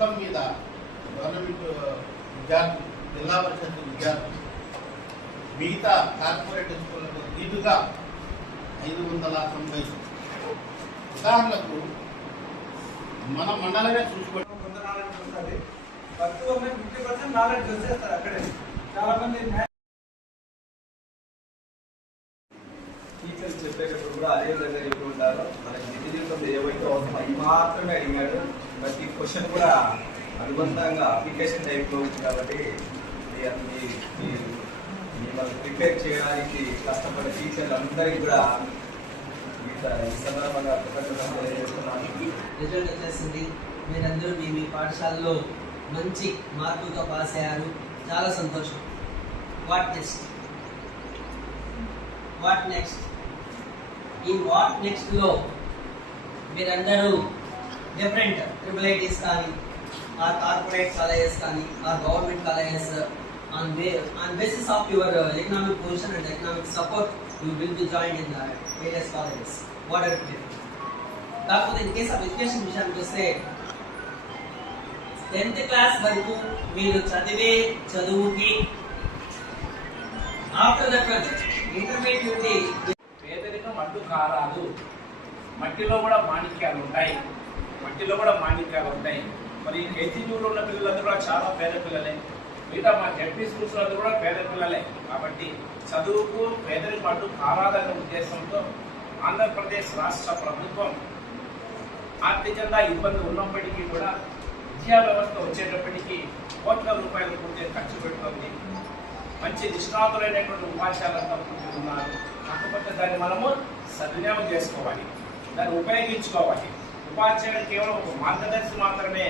మొత్తం మీద గవర్నమెంట్ విద్యార్థులు, జిల్లా పరిషత్ విద్యార్థులు, మిగతా కార్పొరేట్ స్కూళ్లకు దీటుగా 590. ఉదాహరణకు మన మండలమే చూసుకోండి, కొంత నాలెడ్జ్ వస్తుంది. 50% నాలెడ్జ్ వచ్చేస్తారు అక్కడే. చాలా మంది టీచర్స్ చెప్పేటప్పుడు కూడా అదే విధంగా చెప్తూ ఉంటారు. మనకి నిజ జీవితంలో ఏవైతే అవసరం అవి మాత్రమే అడిగాడు. ప్రతి క్వశ్చన్ కూడా అనుబంధంగా అప్లికేషన్ టైప్లో ఉంది కాబట్టి మిమ్మల్ని ప్రిపేర్ చేయడానికి కష్టపడే టీచర్లు అందరికీ కూడా ఈ సందర్భంగా తెలియజేస్తున్నాను. రిజల్ట్ వచ్చేసింది. మీరందరూ మీ పాఠశాలలో మంచి మార్కులతో పాస్ అయ్యారు. చాలా సంతోషం. వాట్ నెక్స్ట్ ఈ వాట్ నెక్స్ట్ లో మీరందరూ డిఫరెంట్ ట్రిపుల్ కానీ ఆర్ కార్పొరేట్ కాలేజెస్ కానీ or government colleges on basis of your economic position and economic support you will be joined in various colleges, whatever it is. కాకపోతే in case of education విషయానికి వస్తే 10th class వరకు మీరు చదివే చదువుకి after that intermediate పేదరికం అడ్డు కారాదు. మట్టిలో కూడా మాణిక్యాలు ఉంటాయి. మరి కేజీలో ఉన్న పిల్లలందరూ కూడా చాలా పేద పిల్లలే. మిగతా మా జడ్పీ స్కూల్స్ అందరూ కూడా పేద పిల్లలే. కాబట్టి చదువుకు పేదరికం అడ్డు కారాదనే ఉద్దేశంతో ఆంధ్రప్రదేశ్ రాష్ట్ర ప్రభుత్వం ఆర్థికంగా ఇబ్బంది ఉన్నప్పటికీ కూడా విద్యా వ్యవస్థ వచ్చేటప్పటికీ కోట్ల రూపాయల పూర్తి ఖర్చు పెడుతుంది. మంచి నిష్ణాతులైనటువంటి ఉపాధ్యాయులంతా పూర్తి ఉన్నారు. కాకపోతే దాన్ని మనము సద్వినియోగం చేసుకోవాలి, దాన్ని ఉపయోగించుకోవాలి. ఉపాధ్యాయులు కేవలం ఒక మార్గదర్శి మాత్రమే,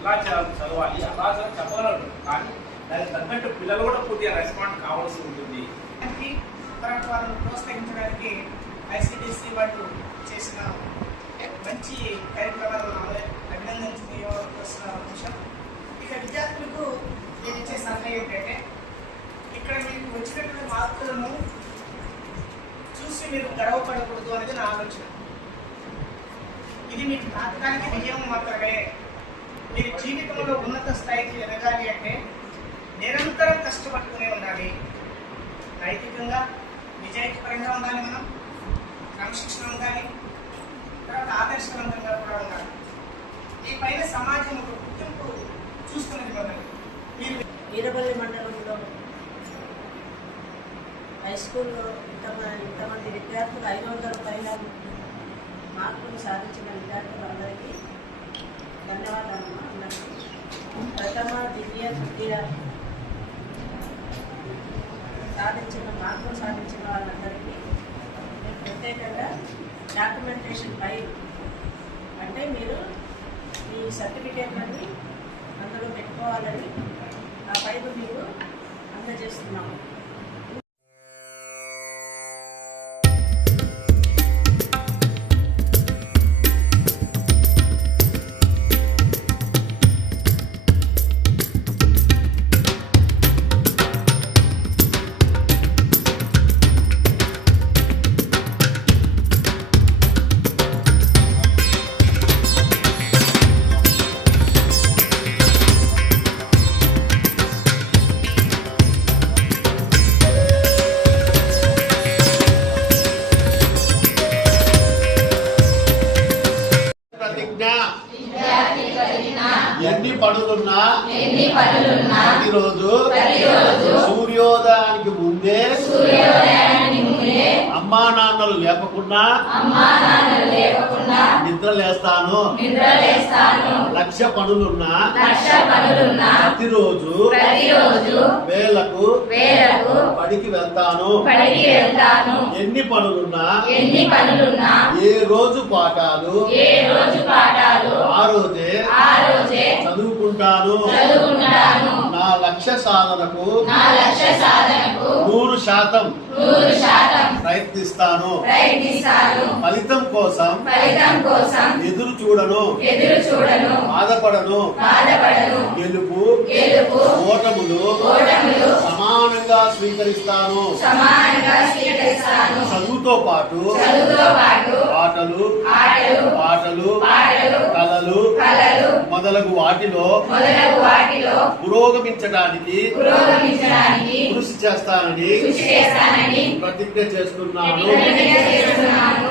ఇలా చదవాలి అలా చెప్పగలరు, కానీ దానికి తగ్గట్టు పిల్లలు కూడా పూర్తిగా రెస్పాండ్ కావాల్సి ఉంటుంది. వాళ్ళను ప్రోత్సహించడానికి ఐసిడిసి వాళ్ళు చేసిన మంచి కార్యక్రమాలను అభినందించుకోవాల్సిన అంశం. ఇక విద్యార్థులకు నేను ఇచ్చే సలహా ఏంటంటే, ఇక్కడ మీకు వచ్చినటువంటి మార్కులను చూసి మీరు గర్వపడకూడదు అనేది నా ఆలోచన. ఇది మీకు తాత్కాలిక విజయం మాత్రమే. మీరు జీవితంలో ఉన్నత స్థాయికి ఎదగాలి అంటే నిరంతరం కష్టపడుతూనే ఉండాలి. నైతికంగా నిజాయితీపరంగా ఉండాలి, మనం క్రమశిక్షణ ఉండాలి, తర్వాత ఆదర్శవంతంగా కూడా ఉండాలి. ఈ పైన సమాజం ఒక గుర్తింపు చూస్తున్నది మనల్ని. మీరు వీరపల్లి మండలంలో హై స్కూల్లో ఇంతమంది విద్యార్థులు 500 పైన మార్కులు సాధించిన విద్యార్థులందరికీ ధన్యవాదాలు. అందరికీ ప్రథమ ద్వితీయ తృతీయ మార్కులు సాధించిన వాళ్ళందరికీ ప్రత్యేకంగా డాక్యుమెంటేషన్ ఫైల్ అంటే మీరు మీ సర్టిఫికేట్లని అందులో పెట్టుకోవాలని ఆ ఫైల్ మీకు అందజేస్తున్నాము. ఎన్ని పనులున్నా ప్రతిరోజు సూర్యోదయానికి ముందే అమ్మా నాన్నలు లేపకుండా నిద్ర లేస్తాను. లక్ష పనులున్నా ప్రతిరోజు వేలకు పడికి వెళ్తాను. ఎన్ని పనులున్నా ఏ రోజు పాఠాలు ఆ రోజే చదువుకుంటాను. నా లక్ష్య సాధనకు 100% ప్రయత్నిస్తాను. ఫలితం కోసం ఎదురు చూడను, బాధపడను. గెలుపు ఓటములు సమానంగా స్వీకరిస్తాను. చదువుతో పాటు ఆటలు, పాటలు, కళలు, కళలు మొదలగు వాటిలో పురోగమించడానికి కృషి చేస్తానని ప్రతిజ్ఞ చేస్తున్నాను.